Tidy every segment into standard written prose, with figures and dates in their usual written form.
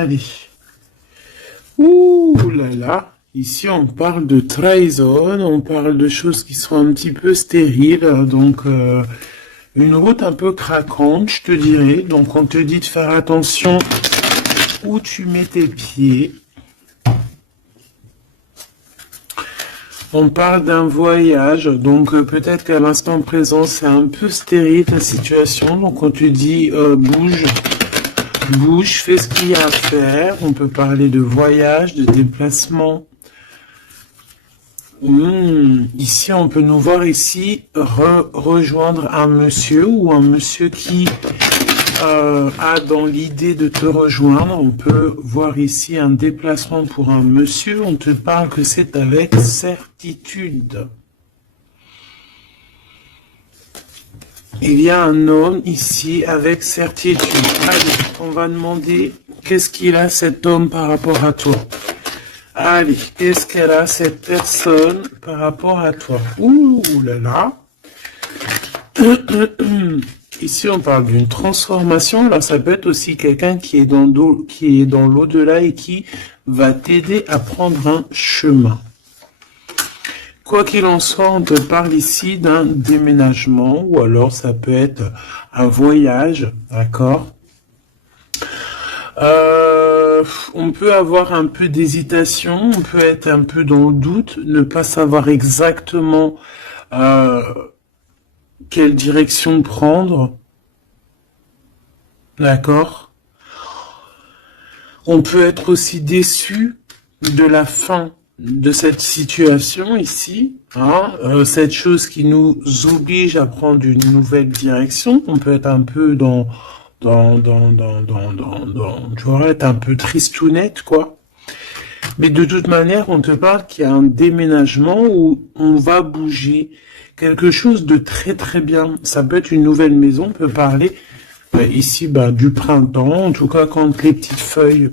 Allez. Ouh là là. Ici, on parle de trahison, on parle de choses qui sont un petit peu stériles, donc une route un peu craquante, je te dirais. Donc, on te dit de faire attention où tu mets tes pieds. On parle d'un voyage, donc peut-être qu'à l'instant présent, c'est un peu stérile ta situation. Donc, on te dit bouge, bouge, fais ce qu'il y a à faire. On peut parler de voyage, de déplacement. Ici, on peut nous voir ici rejoindre un monsieur ou un monsieur qui a dans l'idée de te rejoindre. On peut voir ici un déplacement pour un monsieur. On te parle que c'est avec certitude. Il y a un homme ici avec certitude. Allez, on va demander qu'est-ce qu'il a cet homme par rapport à toi. Allez, qu'est-ce qu'elle a cette personne par rapport à toi? Ouh là là. Ici, on parle d'une transformation. Là, ça peut être aussi quelqu'un qui est dans l'au-delà et qui va t'aider à prendre un chemin. Quoi qu'il en soit, on te parle ici d'un déménagement ou alors ça peut être un voyage, d'accord? On peut avoir un peu d'hésitation, on peut être un peu dans le doute, ne pas savoir exactement quelle direction prendre, d'accord? On peut être aussi déçu de la fin de cette situation ici, hein, cette chose qui nous oblige à prendre une nouvelle direction. On peut être un peu tu vois, être un peu tristounette, quoi. Mais de toute manière, on te parle qu'il y a un déménagement où on va bouger quelque chose de très très bien. Ça peut être une nouvelle maison, on peut parler ici du printemps, en tout cas quand les petites feuilles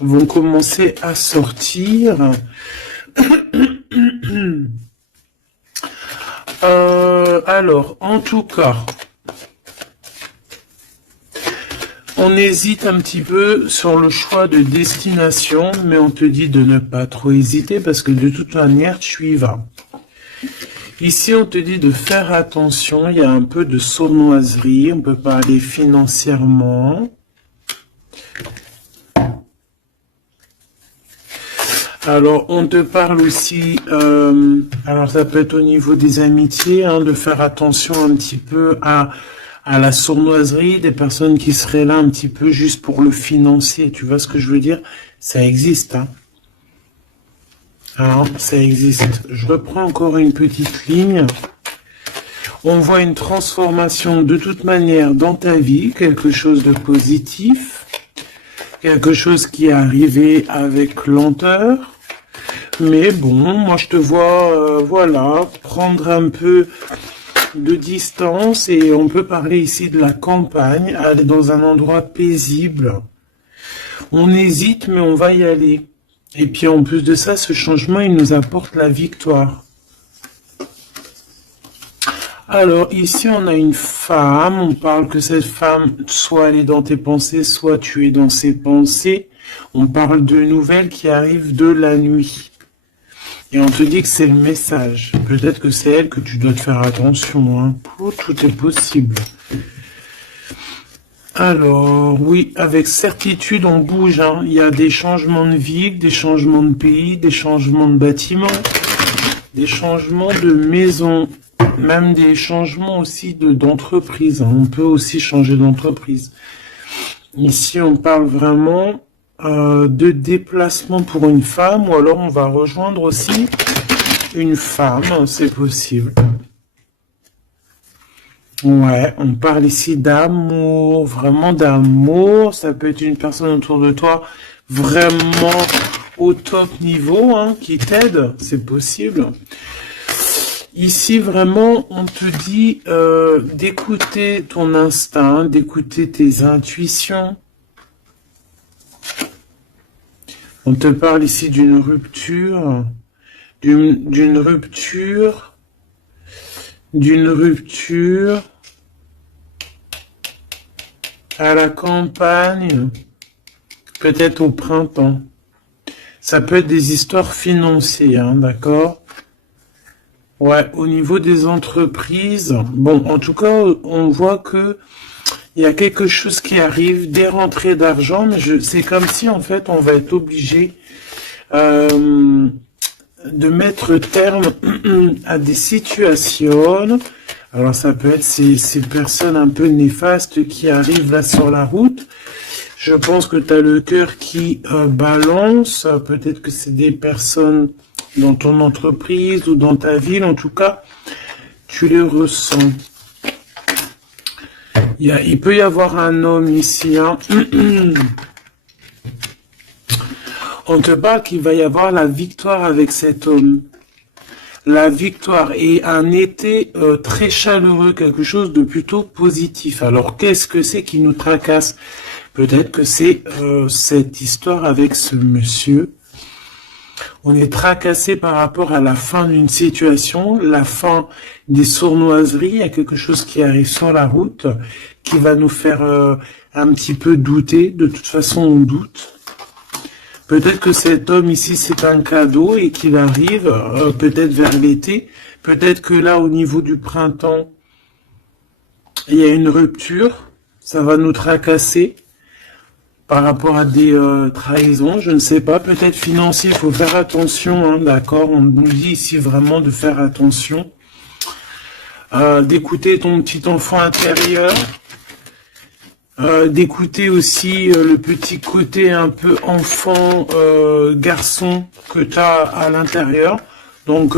vont commencer à sortir. Alors, en tout cas, on hésite un petit peu sur le choix de destination, mais on te dit de ne pas trop hésiter parce que de toute manière, tu y vas. Ici, on te dit de faire attention, il y a un peu de sournoiserie, on peut parler financièrement. Alors, on te parle aussi, alors ça peut être au niveau des amitiés, hein, de faire attention un petit peu à la sournoiserie, des personnes qui seraient là un petit peu juste pour le financier, tu vois ce que je veux dire? Ça existe, hein. Alors, ça existe. Je reprends encore une petite ligne. On voit une transformation de toute manière dans ta vie, quelque chose de positif, quelque chose qui est arrivé avec lenteur. Mais bon, moi je te vois, voilà, prendre un peu de distance et on peut parler ici de la campagne, aller dans un endroit paisible. On hésite, mais on va y aller. Et puis en plus de ça, ce changement, il nous apporte la victoire. Alors ici, on a une femme, on parle que cette femme, soit elle est dans tes pensées, soit tu es dans ses pensées. On parle de nouvelles qui arrivent de la nuit. Et on te dit que c'est le message. Peut-être que c'est elle que tu dois te faire attention, hein. Oh, tout est possible. Alors, oui, avec certitude, on bouge, hein. Il y a des changements de ville, des changements de pays, des changements de bâtiments, des changements de maison, même des changements aussi d'entreprise, hein. On peut aussi changer d'entreprise. Ici, on parle vraiment de déplacement pour une femme, ou alors on va rejoindre aussi une femme, c'est possible. Ouais, on parle ici d'amour, vraiment d'amour. Ça peut être une personne autour de toi vraiment au top niveau, hein, qui t'aide, c'est possible. Ici, vraiment, on te dit d'écouter ton instinct, d'écouter tes intuitions. On te parle ici d'une rupture, d'une rupture à la campagne, peut-être au printemps. Ça peut être des histoires financières, hein, d'accord? Ouais, au niveau des entreprises, bon, en tout cas, on voit que il y a quelque chose qui arrive, des rentrées d'argent, mais c'est comme si, en fait, on va être obligé euh, de mettre terme à des situations. Alors, ça peut être ces personnes un peu néfastes qui arrivent là sur la route. Je pense que tu as le cœur qui balance. Peut-être que c'est des personnes dans ton entreprise ou dans ta ville. En tout cas, tu les ressens. Il peut y avoir un homme ici. Hein. On te parle qu'il va y avoir la victoire avec cet homme. La victoire et un été très chaleureux, quelque chose de plutôt positif. Alors, qu'est-ce que c'est qui nous tracasse? Peut-être que c'est cette histoire avec ce monsieur. On est tracassé par rapport à la fin d'une situation, la fin des sournoiseries. Il y a quelque chose qui arrive sur la route qui va nous faire un petit peu douter. De toute façon, on doute. Peut-être que cet homme ici, c'est un cadeau et qu'il arrive peut-être vers l'été. Peut-être que là, au niveau du printemps, il y a une rupture. Ça va nous tracasser par rapport à des trahisons. Je ne sais pas. Peut-être financier, il faut faire attention. Hein, d'accord, on nous dit ici vraiment de faire attention. D'écouter ton petit enfant intérieur. D'écouter aussi le petit côté un peu enfant, garçon que tu as à l'intérieur. Donc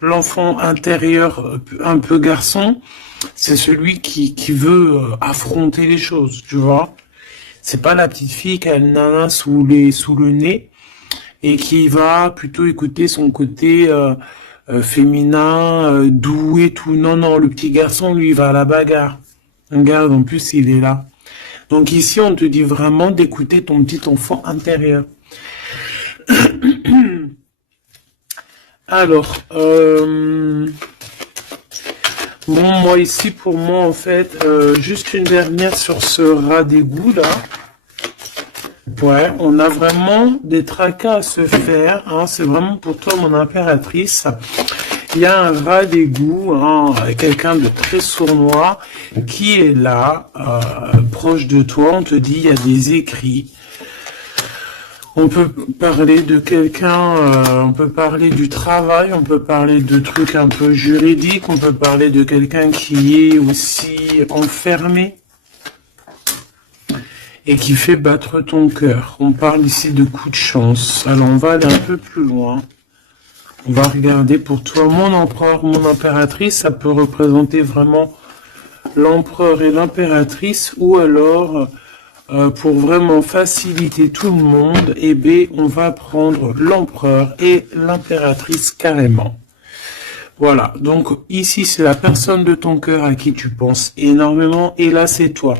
l'enfant intérieur un peu garçon, c'est celui qui veut affronter les choses, tu vois. C'est pas la petite fille qui a le nana sous le nez et qui va plutôt écouter son côté féminin, doué, tout. Non, non, le petit garçon, lui, il va à la bagarre. Regarde, en plus, il est là. Donc ici, on te dit vraiment d'écouter ton petit enfant intérieur. Alors, bon, moi ici, pour moi, en fait, juste une dernière sur ce rat d'égout, là. Ouais, on a vraiment des tracas à se faire. Hein, c'est vraiment pour toi, mon impératrice. Il y a un rat d'égout, hein, quelqu'un de très sournois, qui est là, proche de toi. On te dit, il y a des écrits. On peut parler de quelqu'un, on peut parler du travail, on peut parler de trucs un peu juridiques, on peut parler de quelqu'un qui est aussi enfermé et qui fait battre ton cœur. On parle ici de coup de chance. Alors on va aller un peu plus loin. On va regarder pour toi mon empereur, mon impératrice. Ça peut représenter vraiment l'empereur et l'impératrice, ou alors pour vraiment faciliter tout le monde, eh bien, on va prendre l'empereur et l'impératrice carrément. Voilà, donc ici c'est la personne de ton cœur à qui tu penses énormément, et là c'est toi.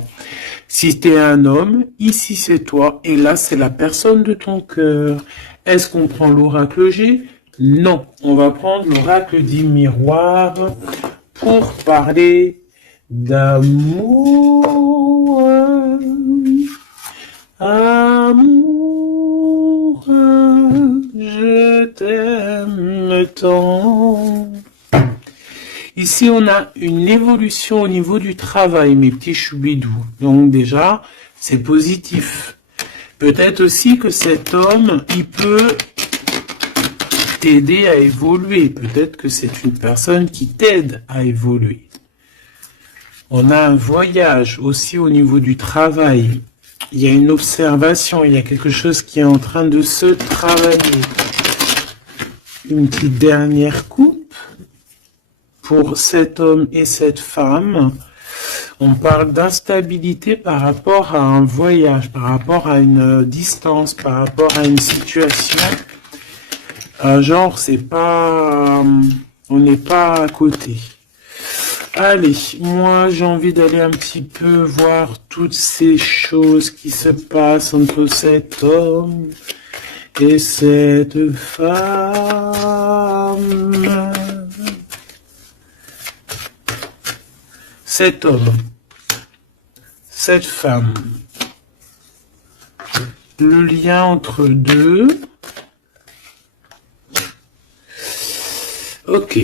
Si tu es un homme, ici c'est toi, et là c'est la personne de ton cœur. Est-ce qu'on prend l'oracle G? Non, on va prendre l'oracle du miroir pour parler d'amour. Amour, je t'aime tant. Ici, on a une évolution au niveau du travail, mes petits choubidous. Donc déjà, c'est positif. Peut-être aussi que cet homme, il peut t'aider à évoluer. Peut-être que c'est une personne qui t'aide à évoluer. On a un voyage aussi au niveau du travail. Il y a une observation, il y a quelque chose qui est en train de se travailler. Une petite dernière coupe pour cet homme et cette femme. On parle d'instabilité par rapport à un voyage, par rapport à une distance, par rapport à une situation. Genre, c'est pas... on n'est pas à côté. Allez, moi j'ai envie d'aller un petit peu voir toutes ces choses qui se passent entre cet homme et cette femme. Cet homme, cette femme, le lien entre deux. Ok.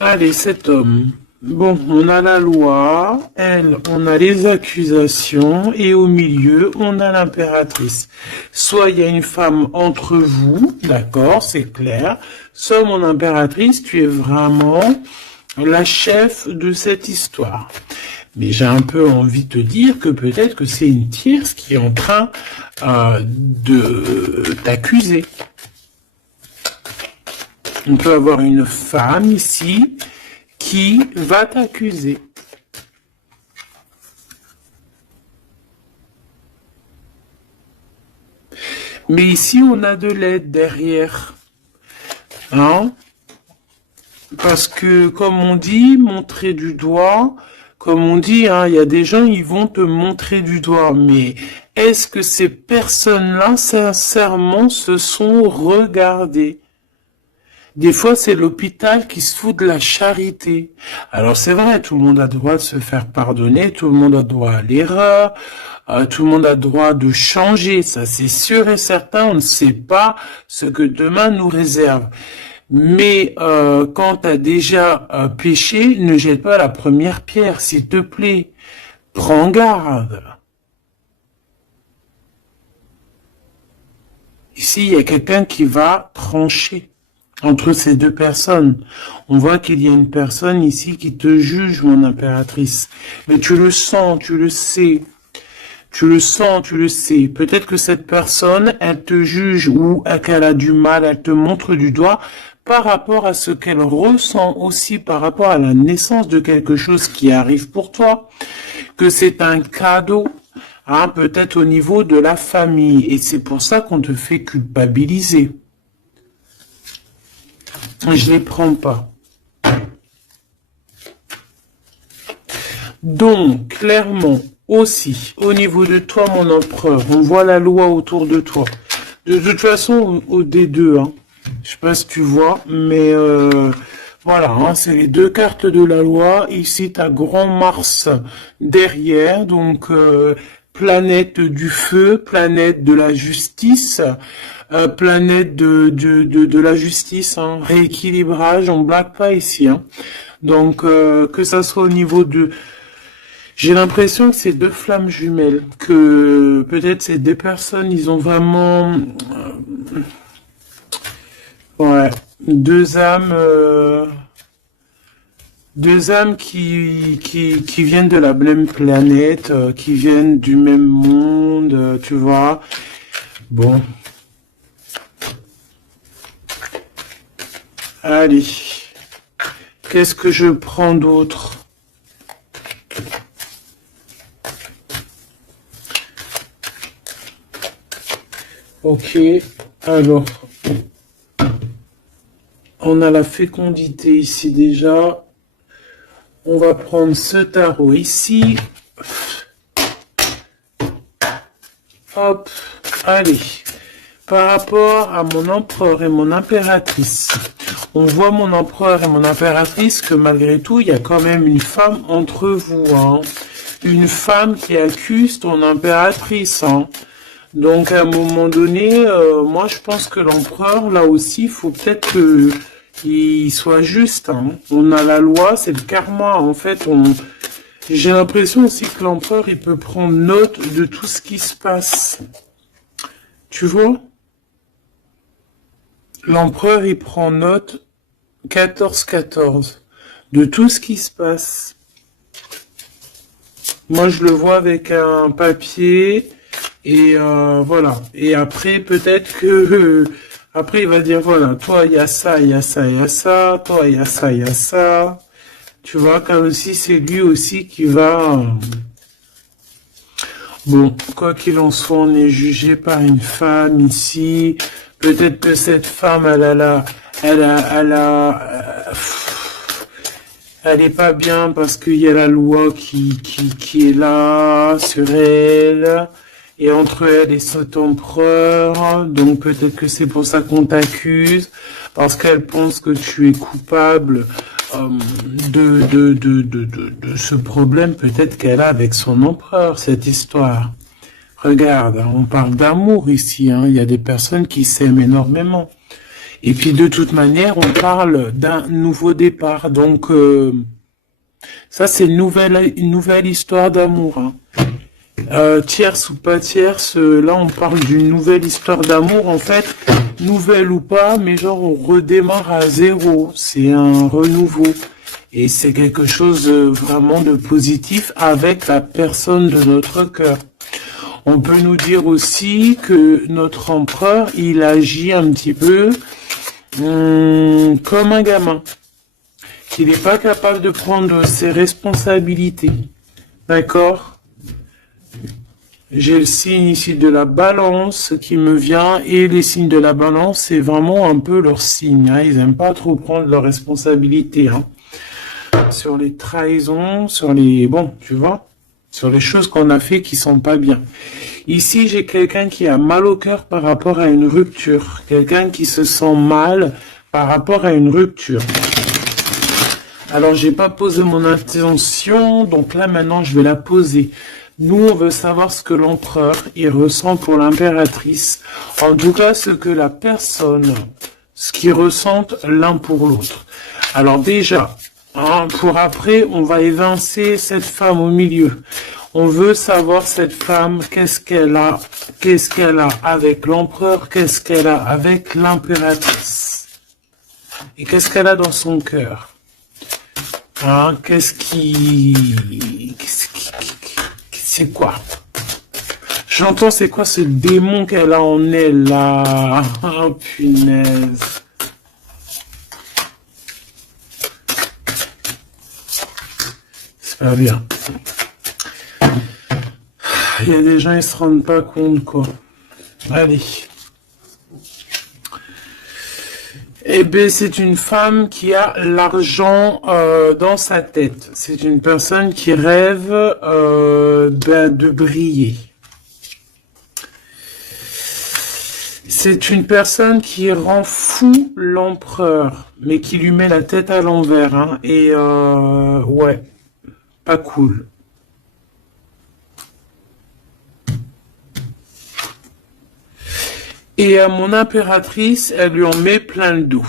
Allez, cet homme. Bon, on a la loi, elle, on a les accusations, et au milieu, on a l'impératrice. Soit il y a une femme entre vous, d'accord, c'est clair. Soit mon impératrice, tu es vraiment la chef de cette histoire. Mais j'ai un peu envie de te dire que peut-être que c'est une tierce qui est en train de t'accuser. On peut avoir une femme ici qui va t'accuser. Mais ici, on a de l'aide derrière. Hein? Parce que, comme on dit, montrer du doigt, comme on dit, hein, il y a des gens, ils vont te montrer du doigt. Mais est-ce que ces personnes-là, sincèrement, se sont regardées? Des fois, c'est l'hôpital qui se fout de la charité. Alors, c'est vrai, tout le monde a le droit de se faire pardonner, tout le monde a le droit à l'erreur, tout le monde a le droit de changer. Ça, c'est sûr et certain, on ne sait pas ce que demain nous réserve. Mais quand tu as déjà péché, ne jette pas la première pierre, s'il te plaît. Prends garde. Ici, il y a quelqu'un qui va trancher entre ces deux personnes. On voit qu'il y a une personne ici qui te juge, mon impératrice. Mais tu le sens, tu le sais. Tu le sens, tu le sais. Peut-être que cette personne, elle te juge ou qu'elle a du mal, elle te montre du doigt par rapport à ce qu'elle ressent aussi, par rapport à la naissance de quelque chose qui arrive pour toi, que c'est un cadeau, hein, peut-être au niveau de la famille. Et c'est pour ça qu'on te fait culpabiliser. Je les prends pas. Donc, clairement, aussi, au niveau de toi, mon empereur, on voit la loi autour de toi. De toute façon, au D2, hein, je sais pas si tu vois, mais voilà, hein, c'est les deux cartes de la loi. Ici, tu as Grand Mars derrière, donc planète du feu, planète de la justice, planète de la justice, hein, rééquilibrage, on blague pas ici. Hein. Donc, que ça soit au niveau de... J'ai l'impression que c'est deux flammes jumelles, que peut-être c'est des personnes, ils ont vraiment... ouais, deux âmes qui viennent de la même planète, qui viennent du même monde, tu vois. Bon. Allez. Qu'est-ce que je prends d'autre? Ok. Alors. On a la fécondité ici déjà. On va prendre ce tarot ici. Hop. Allez. Par rapport à mon empereur et mon impératrice, on voit mon empereur et mon impératrice que malgré tout, il y a quand même une femme entre vous. Hein. Une femme qui accuse ton impératrice. Hein. Donc à un moment donné, moi je pense que l'empereur, là aussi, il faut peut-être qu'il soit juste. Hein. On a la loi, c'est le karma. En fait, j'ai l'impression aussi que l'empereur, il peut prendre note de tout ce qui se passe. Tu vois? L'empereur, il prend note 14-14 de tout ce qui se passe. Moi, je le vois avec un papier et voilà. Et après, peut-être que après, il va dire, voilà, toi, il y a ça, il y a ça, il y a ça. Toi, il y a ça, il y a ça. Tu vois, comme aussi, c'est lui aussi qui va... Bon, quoi qu'il en soit, on est jugé par une femme ici. Peut-être que cette femme, elle est pas bien parce qu'il y a la loi qui est là sur elle et entre elle et cet empereur. Donc peut-être que c'est pour ça qu'on t'accuse parce qu'elle pense que tu es coupable de ce problème peut-être qu'elle a avec son empereur, cette histoire. Regarde, hein, on parle d'amour ici, hein. Il y a des personnes qui s'aiment énormément. Et puis de toute manière, on parle d'un nouveau départ. Donc ça, c'est une nouvelle histoire d'amour, hein. Tierce ou pas tierce, là on parle d'une nouvelle histoire d'amour, en fait, nouvelle ou pas, mais genre on redémarre à zéro, c'est un renouveau, et c'est quelque chose vraiment de positif avec la personne de notre cœur. On peut nous dire aussi que notre empereur, il agit un petit peu comme un gamin, qu'il n'est pas capable de prendre ses responsabilités, d'accord? J'ai le signe ici de la balance qui me vient, et les signes de la balance, c'est vraiment un peu leur signe, hein. Ils aiment pas trop prendre leurs responsabilités, hein. Sur les trahisons, sur les... Bon, tu vois, sur les choses qu'on a fait qui sont pas bien. Ici, j'ai quelqu'un qui a mal au cœur par rapport à une rupture. Quelqu'un qui se sent mal par rapport à une rupture. Alors, j'ai pas posé mon intention, donc là, maintenant, je vais la poser. Nous, on veut savoir ce que l'empereur, il ressent pour l'impératrice. En tout cas, ce que la personne, ce qu'ils ressentent l'un pour l'autre. Alors déjà, hein, pour après, on va évincer cette femme au milieu. On veut savoir cette femme, qu'est-ce qu'elle a avec l'empereur, qu'est-ce qu'elle a avec l'impératrice. Et qu'est-ce qu'elle a dans son cœur. Hein, c'est quoi? J'entends, c'est quoi ce démon qu'elle a en elle, là? Oh, punaise. C'est pas bien. Il y a des gens, ils se rendent pas compte, quoi. Allez. Eh bien, c'est une femme qui a l'argent dans sa tête. C'est une personne qui rêve de briller. C'est une personne qui rend fou l'empereur, mais qui lui met la tête à l'envers, hein. Et ouais, pas cool. Et à mon impératrice, elle lui en met plein le dos.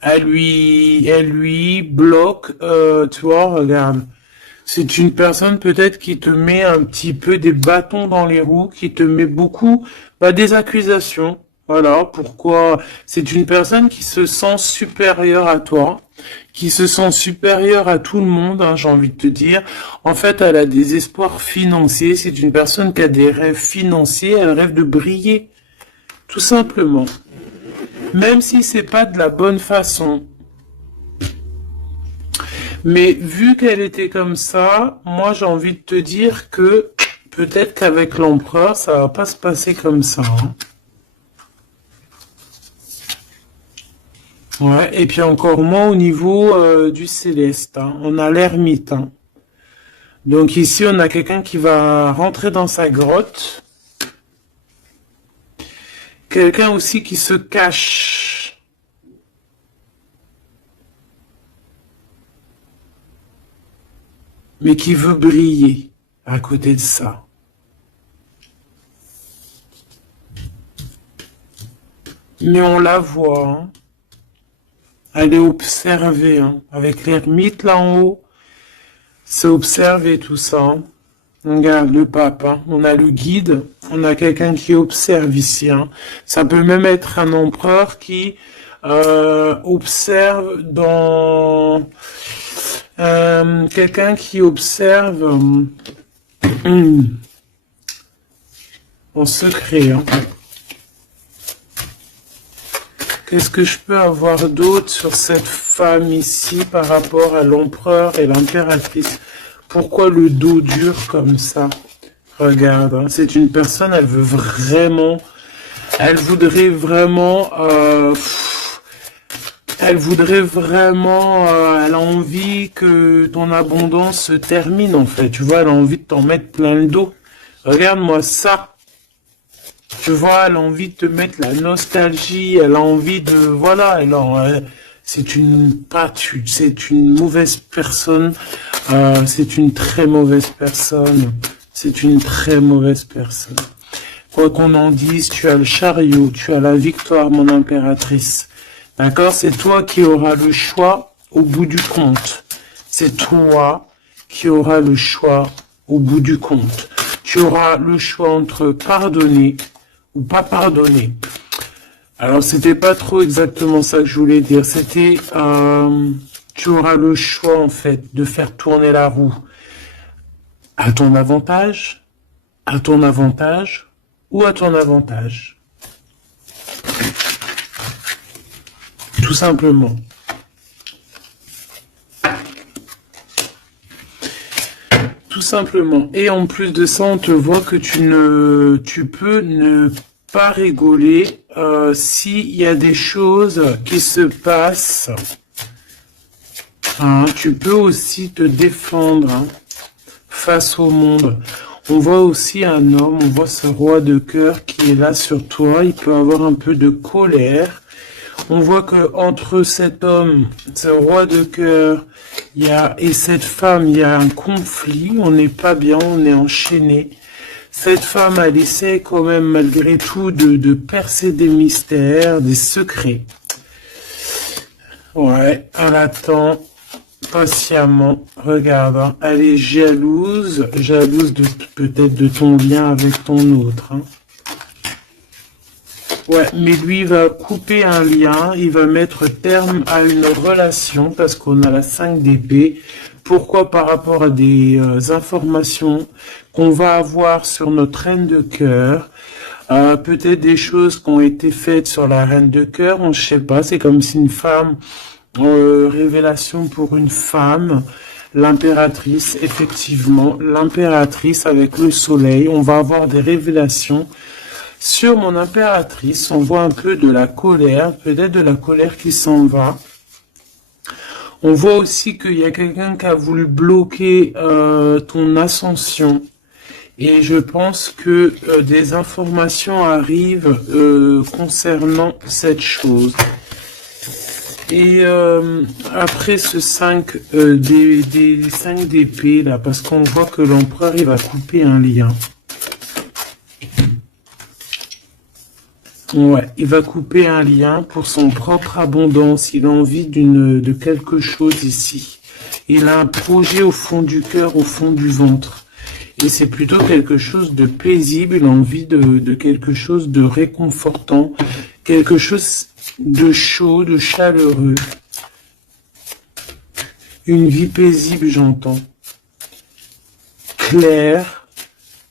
Elle lui bloque, tu vois, regarde. C'est une personne peut-être qui te met un petit peu des bâtons dans les roues, qui te met beaucoup des accusations. Voilà, pourquoi c'est une personne qui se sent supérieure à toi, qui se sent supérieure à tout le monde, hein, j'ai envie de te dire. En fait, elle a des espoirs financiers, c'est une personne qui a des rêves financiers, elle rêve de briller. Tout simplement. Même si c'est pas de la bonne façon. Mais vu qu'elle était comme ça, moi j'ai envie de te dire que peut-être qu'avec l'empereur, ça va pas se passer comme ça, hein. Ouais, et puis encore moins au niveau du céleste, hein. On a l'ermite, hein. Donc ici, on a quelqu'un qui va rentrer dans sa grotte. Quelqu'un aussi qui se cache. Mais qui veut briller à côté de ça. Mais on la voit, hein. Elle est observée, hein. Avec l'ermite là en haut. C'est observé tout ça, hein. Regarde le pape, hein. On a le guide, on a quelqu'un qui observe ici, hein. Ça peut même être un empereur qui observe dans... quelqu'un qui observe en secret, hein. Qu'est-ce que je peux avoir d'autre sur cette femme ici par rapport à l'empereur et l'impératrice? Pourquoi le dos dur comme ça? Regarde, hein, c'est une personne, elle voudrait vraiment, elle a envie que ton abondance se termine en fait. Tu vois, elle a envie de t'en mettre plein le dos. Regarde-moi ça. Tu vois, elle a envie de te mettre la nostalgie, elle a envie de... Voilà, c'est une mauvaise personne, c'est une très mauvaise personne. C'est une très mauvaise personne. Quoi qu'on en dise, tu as le chariot, tu as la victoire, mon impératrice. D'accord? C'est toi qui auras le choix au bout du compte. C'est toi qui auras le choix au bout du compte. Tu auras le choix entre pardonner ou pas pardonner. Alors, c'était pas trop exactement ça que je voulais dire. C'était, tu auras le choix, en fait, de faire tourner la roue à ton avantage ou à ton avantage. Tout simplement. Tout simplement. Et en plus de ça, on te voit que tu peux ne pas rigoler s'il y a des choses qui se passent. Hein, tu peux aussi te défendre face au monde. On voit aussi un homme, on voit ce roi de cœur qui est là sur toi. Il peut avoir un peu de colère. On voit que entre cet homme, ce roi de cœur, et cette femme, il y a un conflit. On n'est pas bien, on est enchaîné. Cette femme, elle essaie quand même malgré tout de percer des mystères, des secrets. Ouais, elle attend patiemment. Regarde, hein, elle est jalouse de peut-être de ton lien avec ton autre. Hein. Ouais, mais lui, il va couper un lien, il va mettre terme à une relation parce qu'on a la 5 d'épée. Pourquoi? Par rapport à des informations qu'on va avoir sur notre reine de cœur. Peut-être des choses qui ont été faites sur la reine de cœur, on ne sait pas. C'est comme si une femme, révélation pour une femme, l'impératrice, effectivement, l'impératrice avec le soleil. On va avoir des révélations. Sur mon impératrice, on voit un peu de la colère, peut-être de la colère qui s'en va. On voit aussi qu'il y a quelqu'un qui a voulu bloquer ton ascension. Et je pense que des informations arrivent concernant cette chose. Et après ce 5 des 5 d'épée là, parce qu'on voit que l'empereur il va couper un lien. Ouais, il va couper un lien pour son propre abondance. Il a envie de quelque chose ici. Il a un projet au fond du cœur, au fond du ventre. Et c'est plutôt quelque chose de paisible. Il a envie de quelque chose de réconfortant. Quelque chose de chaud, de chaleureux. Une vie paisible, j'entends. Claire,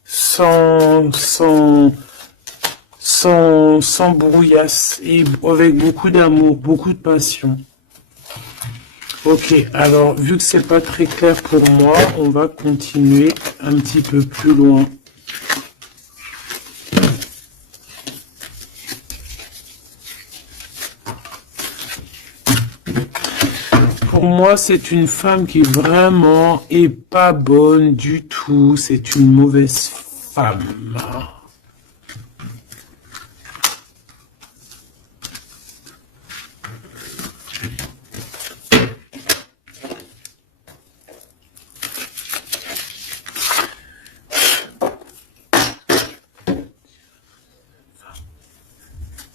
sans brouillasse et avec beaucoup d'amour, beaucoup de passion. Ok, alors vu que c'est pas très clair pour moi, on va continuer un petit peu plus loin. Pour moi, c'est une femme qui vraiment est pas bonne du tout. C'est une mauvaise femme.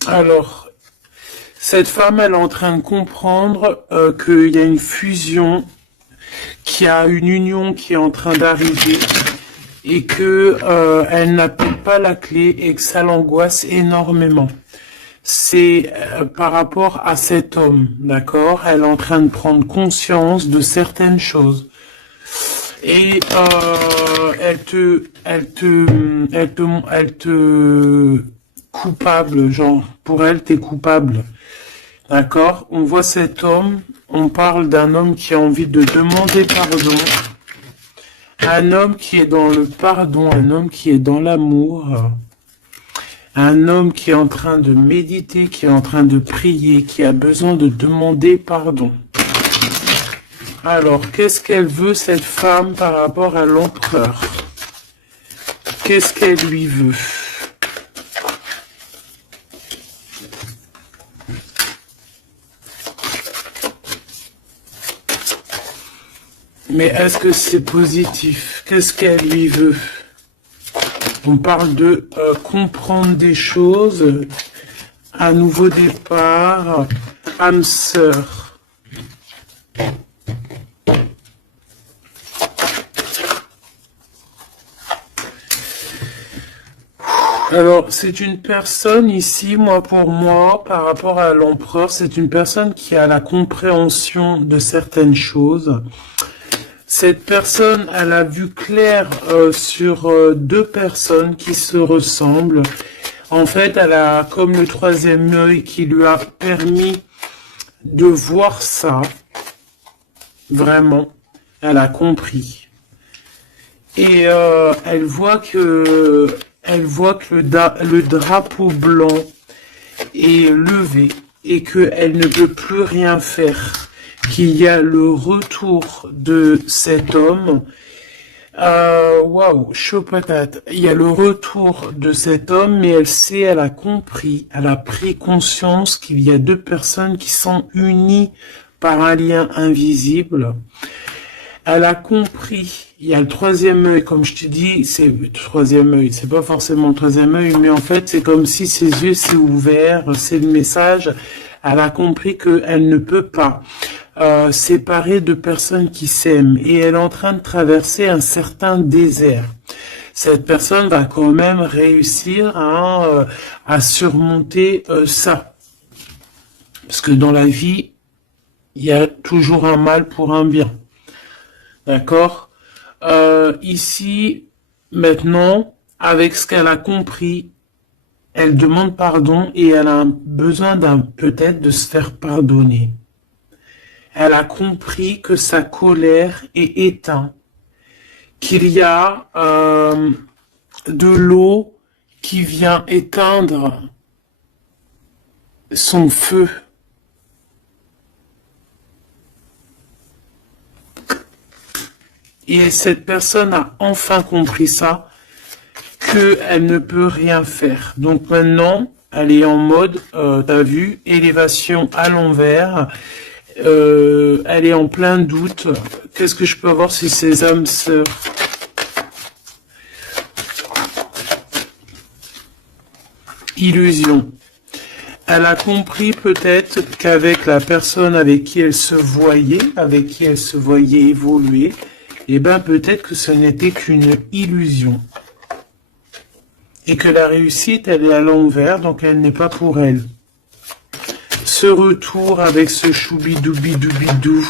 Alors, cette femme, elle est en train de comprendre qu'il y a une fusion, qu'il y a une union qui est en train d'arriver et que elle n'a peut-être pas la clé et que ça l'angoisse énormément. C'est par rapport à cet homme, d'accord? Elle est en train de prendre conscience de certaines choses. Et elle te coupable, genre, pour elle, t'es coupable. D'accord? On voit cet homme, on parle d'un homme qui a envie de demander pardon. Un homme qui est dans le pardon, un homme qui est dans l'amour. Un homme qui est en train de méditer, qui est en train de prier, qui a besoin de demander pardon. Alors, qu'est-ce qu'elle veut, cette femme, par rapport à l'empereur? Qu'est-ce qu'elle lui veut? Mais est-ce que c'est positif? Qu'est-ce qu'elle lui veut? On parle de comprendre des choses, un nouveau départ, âme sœur. Alors, c'est une personne ici, pour moi, par rapport à l'empereur, c'est une personne qui a la compréhension de certaines choses. Cette personne, elle a vu clair sur deux personnes qui se ressemblent. En fait, elle a comme le troisième œil qui lui a permis de voir ça. Vraiment, elle a compris. Et elle voit que le drapeau blanc est levé et qu'elle ne peut plus rien faire, qu'il y a le retour de cet homme. Waouh, chaud patate. Il y a le retour de cet homme, mais elle a compris, elle a pris conscience qu'il y a deux personnes qui sont unies par un lien invisible. Elle a compris, il y a le troisième œil, comme je te dis, c'est le troisième œil, c'est pas forcément le troisième œil, mais en fait, c'est comme si ses yeux s'est ouverts, c'est le message. Elle a compris qu'elle ne peut pas séparer deux personnes qui s'aiment, et elle est en train de traverser un certain désert. Cette personne va quand même réussir à surmonter ça. Parce que dans la vie, il y a toujours un mal pour un bien. D'accord. Ici, maintenant, avec ce qu'elle a compris, elle demande pardon et elle a besoin peut-être de se faire pardonner. Elle a compris que sa colère est éteinte, qu'il y a de l'eau qui vient éteindre son feu. Et cette personne a enfin compris ça, qu'elle ne peut rien faire. Donc maintenant, elle est en mode, t'as vu, élévation à l'envers. Elle est en plein doute. Qu'est-ce que je peux avoir sur ces âmes sœurs? Illusion. Elle a compris peut-être qu'avec la personne avec qui elle se voyait évoluer, eh ben peut-être que ce n'était qu'une illusion. Et que la réussite, elle est à l'envers, donc elle n'est pas pour elle. Ce retour avec ce choubidoubidou,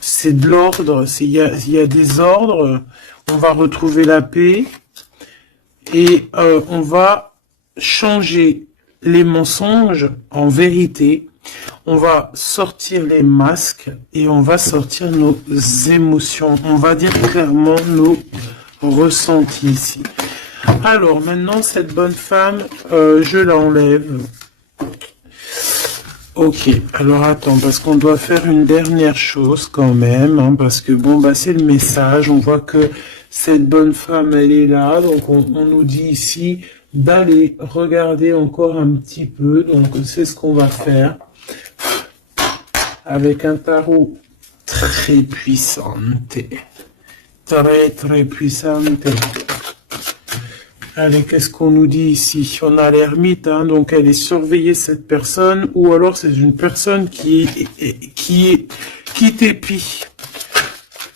c'est de l'ordre, il y a des ordres, on va retrouver la paix, et on va changer les mensonges en vérité. On va sortir les masques et on va sortir nos émotions. On va dire clairement nos ressentis ici. Alors maintenant, cette bonne femme, je l'enlève. Ok, alors attends, parce qu'on doit faire une dernière chose quand même, hein, parce que bon, bah c'est le message. On voit que cette bonne femme, elle est là, donc on nous dit ici d'aller regarder encore un petit peu. Donc c'est ce qu'on va faire. Avec un tarot très puissante. Très puissante. Allez, qu'est-ce qu'on nous dit ici? On a l'ermite, hein, donc elle est surveillée, cette personne, ou alors c'est une personne qui t'épie.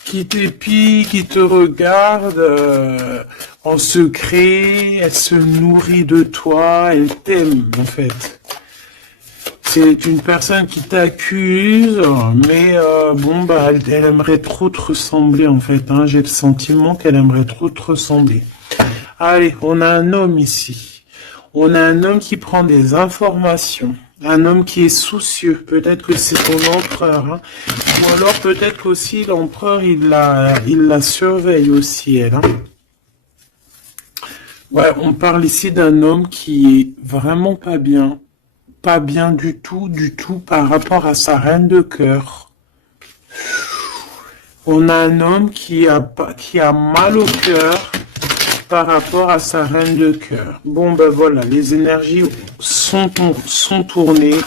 Qui t'épie, qui te regarde en secret, elle se nourrit de toi, elle t'aime en fait. C'est une personne qui t'accuse, mais bon, bah, elle aimerait trop te ressembler, en fait. Hein. J'ai le sentiment qu'elle aimerait trop te ressembler. Allez, on a un homme ici. On a un homme qui prend des informations. Un homme qui est soucieux. Peut-être que c'est ton empereur. Hein. Ou alors peut-être aussi l'empereur, il la surveille aussi, elle. Hein. Ouais, on parle ici d'un homme qui est vraiment pas bien. Pas bien du tout par rapport à sa reine de cœur. On a un homme qui a mal au cœur par rapport à sa reine de cœur. Bon ben voilà, les énergies sont tournées.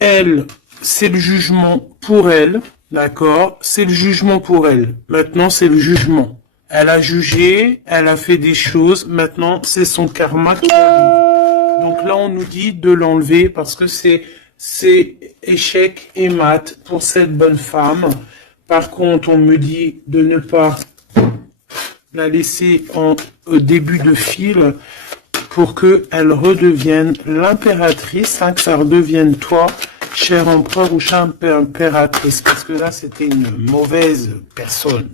Elle, c'est le jugement pour elle, d'accord? C'est le jugement pour elle. Maintenant, c'est le jugement. Elle a jugé, elle a fait des choses, maintenant c'est son karma qui arrive. Donc là on nous dit de l'enlever parce que c'est échec et mat pour cette bonne femme. Par contre on me dit de ne pas la laisser au début de fil pour qu'elle redevienne l'impératrice, hein, que ça redevienne toi, cher empereur ou chère impératrice, parce que là c'était une mauvaise personne.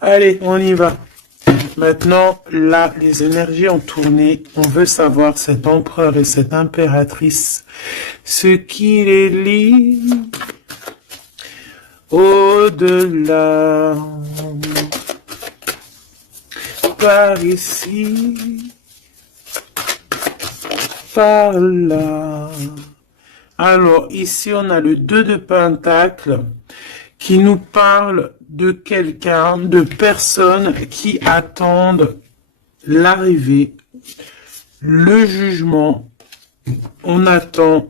Allez, on y va. Maintenant, là, les énergies ont tourné. On veut savoir cet empereur et cette impératrice, ce qui les lie au-delà, par ici, par là. Alors, ici, on a le 2 de Pentacle qui nous parle de quelqu'un, de personnes qui attendent l'arrivée, le jugement. On attend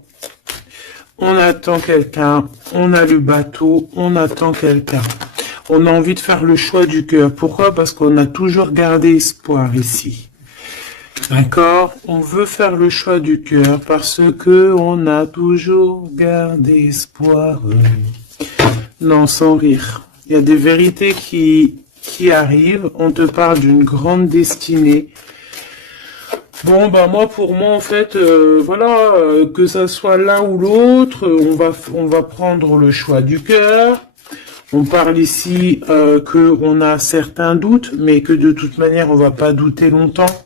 quelqu'un, on a le bateau, on attend quelqu'un. On a envie de faire le choix du cœur. Pourquoi? Parce qu'on a toujours gardé espoir ici. D'accord? On veut faire le choix du cœur parce que on a toujours gardé espoir. Non, sans rire. Il y a des vérités qui arrivent. On te parle d'une grande destinée. Bon, bah moi, pour moi, en fait, voilà, que ça soit l'un ou l'autre, on va prendre le choix du cœur. On parle ici que on a certains doutes, mais que de toute manière, on va pas douter longtemps.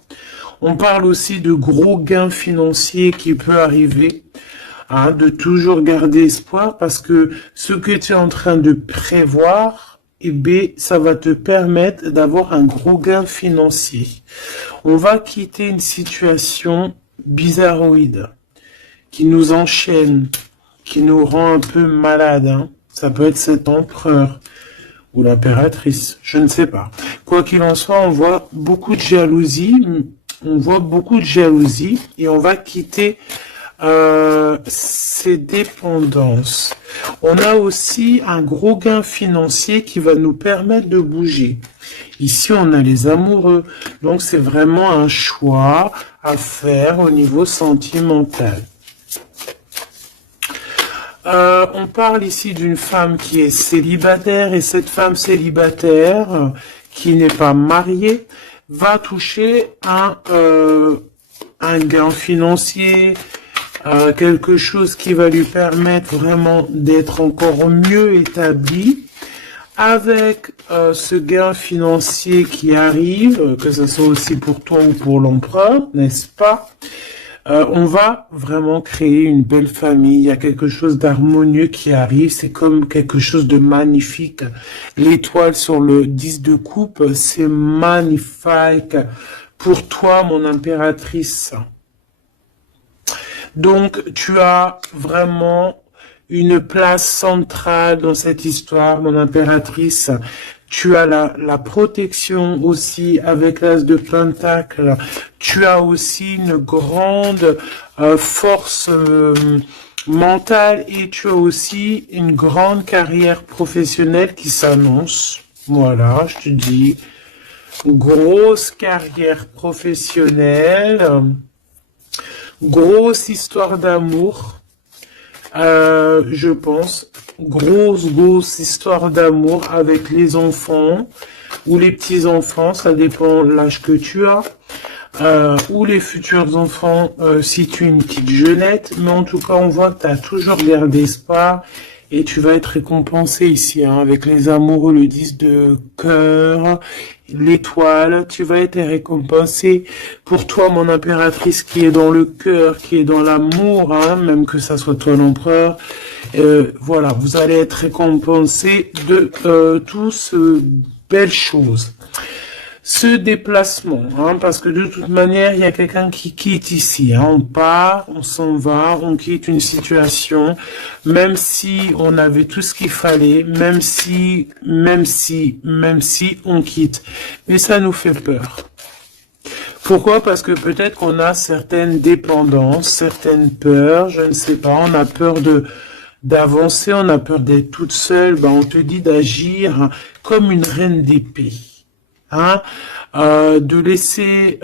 On parle aussi de gros gains financiers qui peut arriver. Hein, de toujours garder espoir parce que ce que tu es en train de prévoir, eh bien, ça va te permettre d'avoir un gros gain financier. On va quitter une situation bizarroïde qui nous enchaîne, qui nous rend un peu malade. Hein. Ça peut être cet empereur ou l'impératrice, je ne sais pas. Quoi qu'il en soit, on voit beaucoup de jalousie. On voit beaucoup de jalousie et on va quitter ces dépendances. On a aussi un gros gain financier qui va nous permettre de bouger. Ici, on a les amoureux. Donc, c'est vraiment un choix à faire au niveau sentimental. On parle ici d'une femme qui est célibataire et cette femme célibataire qui n'est pas mariée va toucher un gain financier, quelque chose qui va lui permettre vraiment d'être encore mieux établi. Avec ce gain financier qui arrive, que ce soit aussi pour toi ou pour l'empereur, n'est-ce pas? On va vraiment créer une belle famille. Il y a quelque chose d'harmonieux qui arrive. C'est comme quelque chose de magnifique. L'étoile sur le 10 de coupe, c'est magnifique pour toi, mon impératrice. Donc, tu as vraiment une place centrale dans cette histoire, mon impératrice. Tu as la protection aussi avec l'as de Pentacle. Tu as aussi une grande force mentale et tu as aussi une grande carrière professionnelle qui s'annonce. Voilà, je te dis, grosse carrière professionnelle. Grosse histoire d'amour, je pense. Grosse histoire d'amour avec les enfants ou les petits-enfants, ça dépend de l'âge que tu as. Ou les futurs enfants si tu es une petite jeunette. Mais en tout cas, on voit que tu as toujours gardé espoir. Et tu vas être récompensé ici, hein, avec les amoureux, le 10 de cœur, l'étoile. Tu vas être récompensé pour toi, mon impératrice, qui est dans le cœur, qui est dans l'amour, hein, même que ça soit toi l'empereur. Voilà, vous allez être récompensé de toutes ces belles choses. Ce déplacement, hein, parce que de toute manière, il y a quelqu'un qui quitte ici. Hein, on part, on s'en va, on quitte une situation, même si on avait tout ce qu'il fallait, même si on quitte. Mais ça nous fait peur. Pourquoi? Parce que peut-être qu'on a certaines dépendances, certaines peurs, je ne sais pas, on a peur de d'avancer, on a peur d'être toute seule, ben on te dit d'agir comme une reine d'épée. Hein, de laisser...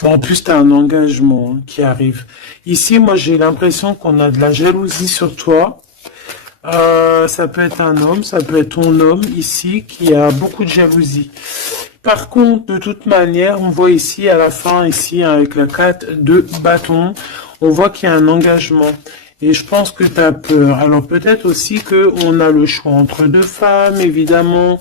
Bon, en plus, tu as un engagement qui arrive. Ici, moi, j'ai l'impression qu'on a de la jalousie sur toi. Ça peut être un homme, ça peut être ton homme ici qui a beaucoup de jalousie. Par contre, de toute manière, on voit ici à la fin, ici avec la 4 de bâton, on voit qu'il y a un engagement. Et je pense que tu as peur. Alors peut-être aussi qu'on a le choix entre deux femmes, évidemment.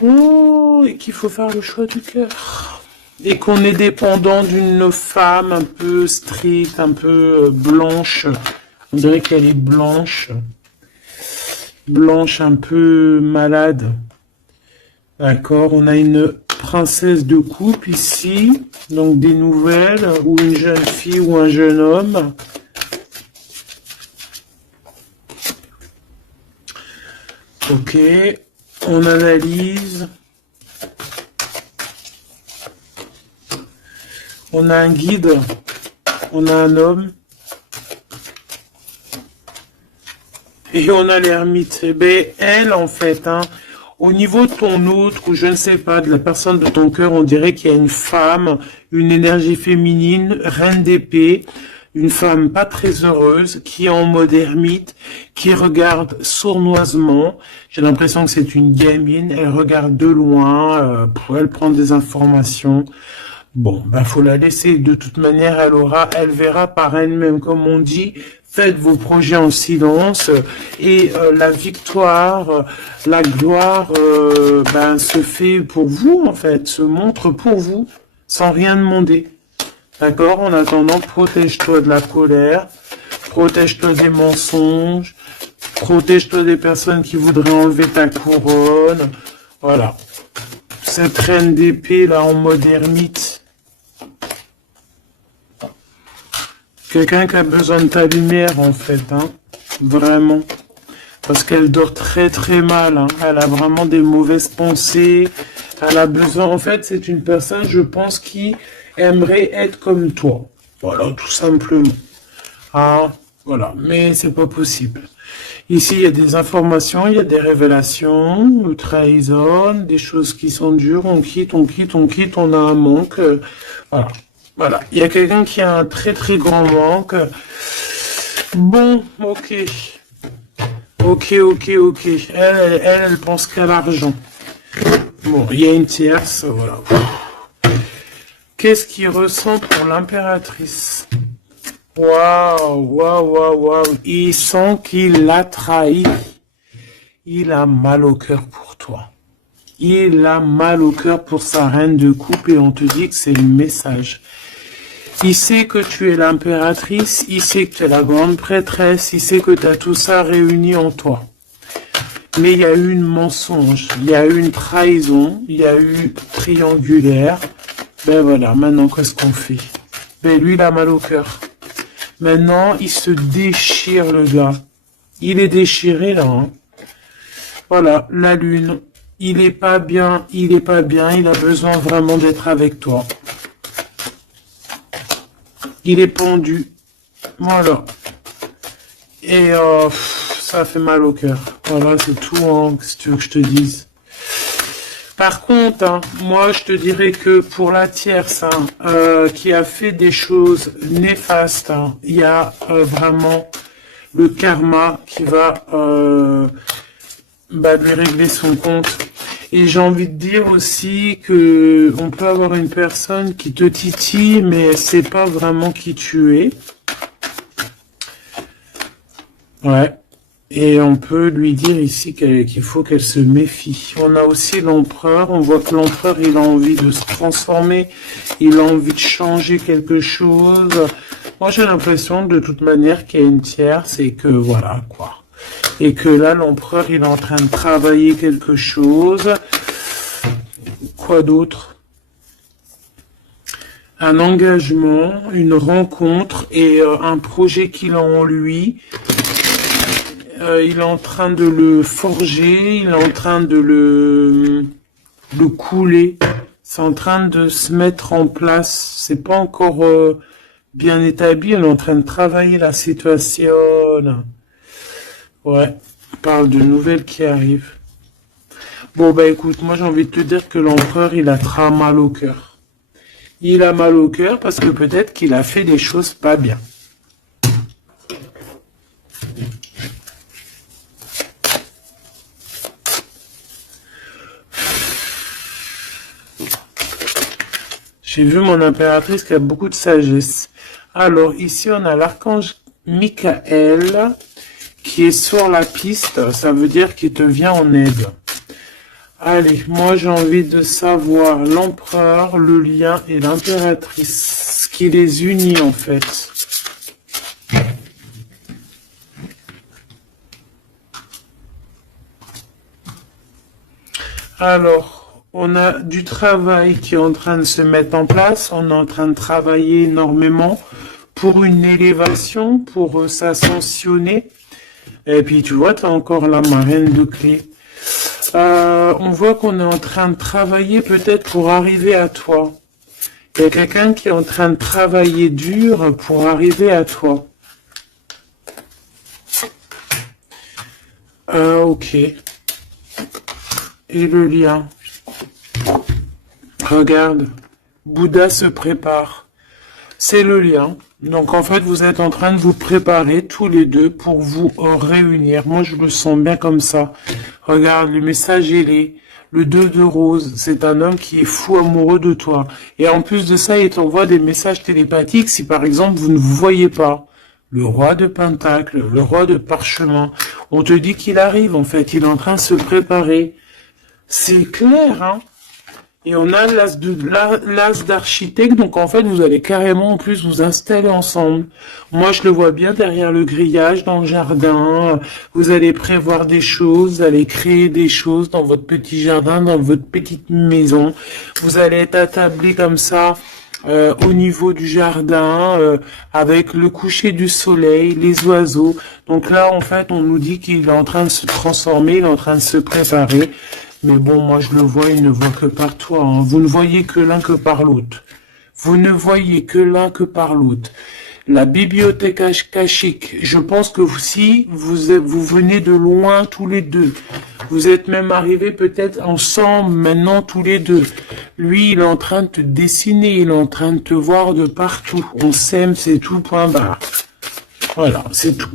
Oh, et qu'il faut faire le choix du cœur. Et qu'on est dépendant d'une femme un peu stricte, un peu blanche. On dirait qu'elle est blanche. Blanche, un peu malade. D'accord, on a une princesse de coupe ici. Donc des nouvelles, ou une jeune fille ou un jeune homme. Ok, on analyse. On a un guide. On a un homme. Et on a l'ermite. Eh bien, elle, en fait, hein, au niveau de ton autre, ou je ne sais pas, de la personne de ton cœur, on dirait qu'il y a une femme, une énergie féminine, reine d'épée, une femme pas très heureuse, qui est en mode ermite, qui regarde sournoisement. J'ai l'impression que c'est une gamine, elle regarde de loin, elle prend des informations. Bon, ben faut la laisser. De toute manière, elle verra par elle-même, comme on dit. Faites vos projets en silence et la victoire, la gloire, se fait pour vous en fait, se montre pour vous, sans rien demander. D'accord? En attendant, protège-toi de la colère, protège-toi des mensonges, protège-toi des personnes qui voudraient enlever ta couronne. Voilà. Cette reine d'épée là en mode ermite. Quelqu'un qui a besoin de ta lumière, en fait, hein. Vraiment. Parce qu'elle dort très très mal, hein. Elle a vraiment des mauvaises pensées. Elle a besoin, en fait, c'est une personne, je pense, qui aimerait être comme toi. Voilà, tout simplement. Ah, voilà. Mais c'est pas possible. Ici, il y a des informations, il y a des révélations, une trahison, des choses qui sont dures, on quitte, on a un manque. Voilà. Voilà, il y a quelqu'un qui a un très très grand manque. Bon, ok. Ok. Elle pense qu'à l'argent. Bon, il y a une tierce, voilà. Qu'est-ce qu'il ressent pour l'impératrice? Waouh. Il sent qu'il l'a trahi. Il a mal au cœur pour toi. Il a mal au cœur pour sa reine de coupe et on te dit que c'est le message. Il sait que tu es l'impératrice, il sait que tu es la grande prêtresse, il sait que tu as tout ça réuni en toi. Mais il y a eu une mensonge, il y a eu une trahison, il y a eu triangulaire. Ben voilà, maintenant qu'est-ce qu'on fait? Ben lui, il a mal au cœur. Maintenant, il se déchire le gars. Il est déchiré là. Hein. Voilà, la lune. Il est pas bien, il a besoin vraiment d'être avec toi. Il est pendu. Voilà. Et ça fait mal au cœur. Voilà, c'est tout, hein, si tu veux que je te dise. Par contre, hein, moi, je te dirais que pour la tierce, hein, qui a fait des choses néfastes, hein, il y a vraiment le karma qui va lui régler son compte. Et j'ai envie de dire aussi que on peut avoir une personne qui te titille, mais c'est pas vraiment qui tu es. Ouais. Et on peut lui dire ici qu'il faut qu'elle se méfie. On a aussi l'empereur. On voit que l'empereur, il a envie de se transformer. Il a envie de changer quelque chose. Moi, j'ai l'impression, de toute manière, qu'il y a une tierce et que voilà, quoi. Et que là, l'empereur, il est en train de travailler quelque chose. Quoi d'autre? Un engagement, une rencontre et un projet qu'il a en lui. Il est en train de le forger, il est en train de le couler. C'est en train de se mettre en place. C'est pas encore bien établi, elle est en train de travailler la situation. Ouais, on parle de nouvelles qui arrivent. Bon, bah écoute, moi j'ai envie de te dire que l'empereur, il a très mal au cœur. Il a mal au cœur parce que peut-être qu'il a fait des choses pas bien. J'ai vu mon impératrice qui a beaucoup de sagesse. Alors, ici, on a l'archange Michael qui est sur la piste. Ça veut dire qu'il te vient en aide. Allez, moi, j'ai envie de savoir l'empereur, le lien et l'impératrice. Ce qui les unit, en fait. Alors, on a du travail qui est en train de se mettre en place. On est en train de travailler énormément pour une élévation, pour s'ascensionner. Et puis, tu vois, tu as encore la marraine de clé. On voit qu'on est en train de travailler peut-être pour arriver à toi. Il y a quelqu'un qui est en train de travailler dur pour arriver à toi. Ok. Et le lien. Regarde. Bouddha se prépare. C'est le lien. Donc en fait, vous êtes en train de vous préparer tous les deux pour vous réunir. Moi, je le sens bien comme ça. Regarde, le message il est le 2 de rose. C'est un homme qui est fou amoureux de toi. Et en plus de ça, il t'envoie des messages télépathiques si par exemple vous ne vous voyez pas. Le roi de Pentacle, le roi de Parchemin. On te dit qu'il arrive en fait. Il est en train de se préparer. C'est clair, hein? Et on a l'as d'architecte, donc en fait, vous allez carrément en plus vous installer ensemble. Moi, je le vois bien derrière le grillage, dans le jardin. Vous allez prévoir des choses, vous allez créer des choses dans votre petit jardin, dans votre petite maison. Vous allez être attablé comme ça. Au niveau du jardin, avec le coucher du soleil, les oiseaux. Donc là, en fait, on nous dit qu'il est en train de se transformer, il est en train de se préparer. Mais bon, moi je le vois, il ne voit que par toi. Hein. Vous ne voyez que l'un que par l'autre. Vous ne voyez que l'un que par l'autre. La bibliothèque akashique, je pense que vous venez de loin tous les deux. Vous êtes même arrivés peut-être ensemble maintenant tous les deux. Lui, il est en train de te dessiner, il est en train de te voir de partout. On s'aime, c'est tout, point barre. Voilà, c'est tout.